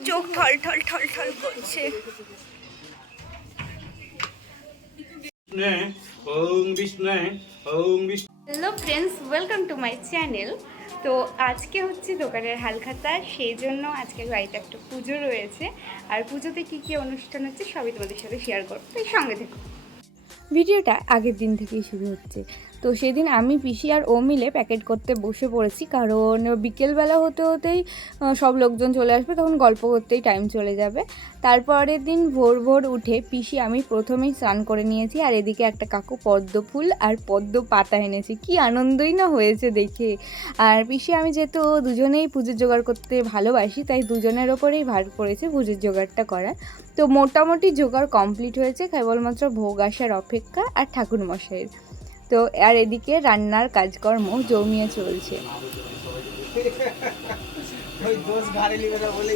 চোখ ঠল ঠল ঠল ঠল করছে। Hello friends, welcome to my channel. তো আজকে হচ্ছে দোকানের হালখাতা, সেই জন্য আজকে বাড়িতে একটা পুজো রয়েছে। আর পুজোতে কী কী অনুষ্ঠান হচ্ছে সবই তোমাদের সাথে শেয়ার করবো, তাই সঙ্গে থেকো। ভিডিওটা আগের দিন থেকেই শুরু হচ্ছে। তো সেদিন আমি পিসি আর ও মিলে প্যাকেট করতে বসে পড়েছি, কারণ বিকেলবেলা হতে হতেই সব লোকজন চলে আসবে, তখন গল্প করতেই টাইম চলে যাবে। তারপরের দিন ভোর ভোর উঠে পিসি আমি প্রথমেই স্নান করে নিয়েছি, আর এদিকে একটা কাকু পদ্ম ফুল আর পদ্ম পাতা এনেছি। কি আনন্দই না হয়েছে দেখে। আর পিসি আমি যেহেতু দুজনেই পুজোর জোগাড় করতে ভালোবাসি, তাই দুজনের ওপরেই ভার পড়েছে পুজোর জোগাড়টা করার। তো মোটামুটি জোগাড় কমপ্লিট হয়েছে, কেবলমাত্র ভোগ আসার অপেক্ষা আর ঠাকুরমশাইয়ের। তো আর এদিকে রান্নার কাজকর্ম জমিয়ে চলছে।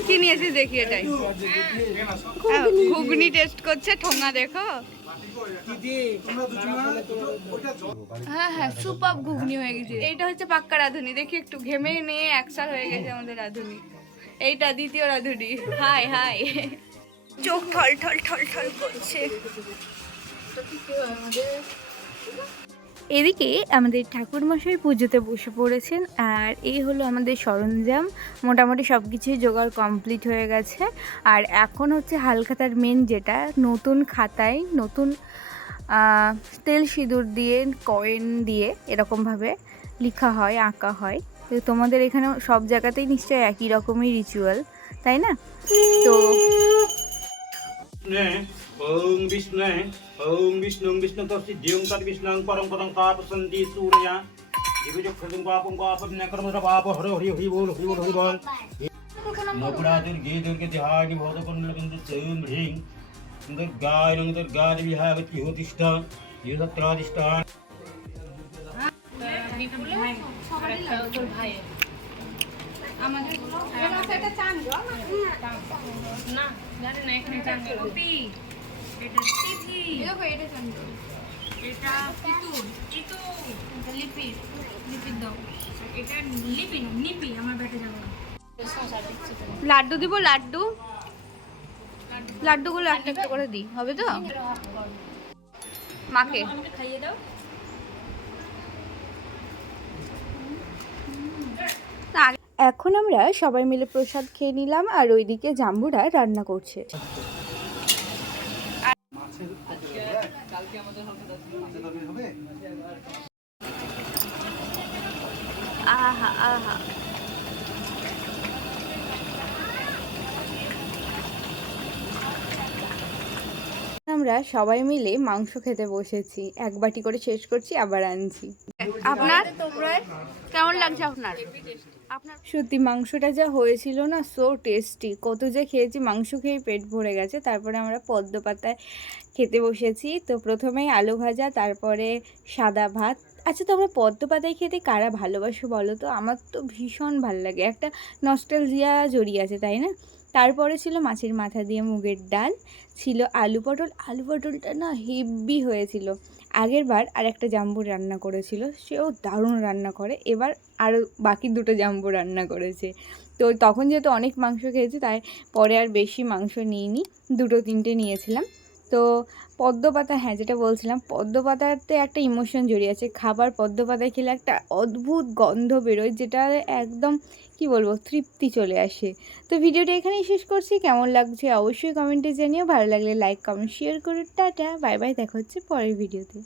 কি নিয়েছি দেখি, এটাই ঘুগনি টেস্ট করছে, ঠোঙা দেখো। হ্যাঁ হ্যাঁ, সুপার ঘুগনি হয়ে গেছে। এইটা হচ্ছে পাক্কা রাঁধুনি, দেখি একটু ঘেমে নিয়ে একসার হয়ে গেছে আমাদের রাঁধুনি। এইটা দ্বিতীয় রাঁধুনি। হাই হাই, চোখ ঠল ঠল ঠল ঠল করছে। এদিকে আমাদের ঠাকুরমশাই পুজোতে বসে পড়েছেন, আর এই হলো আমাদের সরঞ্জাম। মোটামুটি সব কিছুই জোগাড় কমপ্লিট হয়ে গেছে। আর এখন হচ্ছে হালখাতার মেন, যেটা নতুন খাতায় নতুন তেল সিঁদুর দিয়ে কয়েন দিয়ে এরকমভাবে লেখা হয়, আঁকা হয়। তো তোমাদের এখানে সব জায়গাতেই নিশ্চয়ই একই রকমই রিচুয়াল, তাই না? তো ওং বিষ্ণু ওং বিষ্ণু বিষ্ণু তস্তি দিয়ং তৎ বিষ্ণুং পরম পদং তাপসন্তি সূর্যা দিবযক খদং পাপং পাপং নকরমরা পাপ হরি হরি হরি বল হরি বল হরি বল নকুড়া দুর্গে দুর্গে ধ্যানি ভগতকুণ্ডলবিন্দু চৈম হ্রিং দুর্গায় নং দুর্গা দেবী হাবতি হোতিষ্ঠা ইয়ত্রাদিষ্ঠা আমাদের এটা চান না জানি না, এখানে চান কপি, এটা তিথি, দেখো এটা চান, এটা তিতুর তিতু, এটা লিপি লিপি দাও, এটা লিপি না নিপি, আমার বেটে যাবে না। লাড্ডু দিব, লাড্ডু লাড্ডুগুলো একটা একটা করে দিই, হবে তো? মাকে খাইয়ে দাও। এখন আমরা সবাই মিলে প্রসাদ খেয়ে নিলাম, আর ওইদিকে জাম্বুরা রান্না করছে। আহা আহা, আমরা সবাই মিলে মাংস খেতে বসেছি, এক বাটি করে শেষ করছি, আবার আনছি। আপনার কেমন লাগছে? আপনার সত্যি মাংসটা যা হয়েছিল না, সো টেস্টি। কত যে খেয়েছি, মাংস খেয়ে পেট ভরে গেছে। তারপরে আমরা পদ্ম পাতায় খেতে বসেছি। তো প্রথমেই আলু ভাজা, তারপরে সাদা ভাত। আচ্ছা, তোমরা পদ্ম পাতায় খেতে কারা ভালোবাসো বলো তো? আমার তো ভীষণ ভালো লাগে, একটা নস্টালজিয়া জড়িয়ে আছে, তাই না? তারপরে ছিল মাছের মাথা দিয়ে মুগের ডাল, ছিল আলু পটল। আলু পটলটা না হেভি হয়েছিল। আগের বার আর একটা জাম্বু রান্না করেছিল, সেও দারুণ রান্না করে। এবার আরও বাকি দুটো জাম্বু রান্না করেছে। তো তখন যেহেতু অনেক মাংস খেয়েছি, তাই পরে আর বেশি মাংস নিইনি, দুটো তিনটে নিয়েছিলাম। তো পদ্ম পাতা, হ্যাঁ যেটা বলছিলাম, পদ্ম পাতাতে একটা ইমোশন জড়িয়ে আছে। খাবার পদ্ম পাতায় খেলে একটা অদ্ভুত গন্ধ বেরোয়, যেটা একদম কি বলবো, তৃপ্তি চলে আসে। তো ভিডিওটা এখানেই শেষ করছি। কেমন লাগছে অবশ্যই কমেন্টে জানিও। ভালো লাগলে লাইক কমেন্ট শেয়ার করো। টাটা, বাই বাই, দেখা হচ্ছে পরের ভিডিওতে।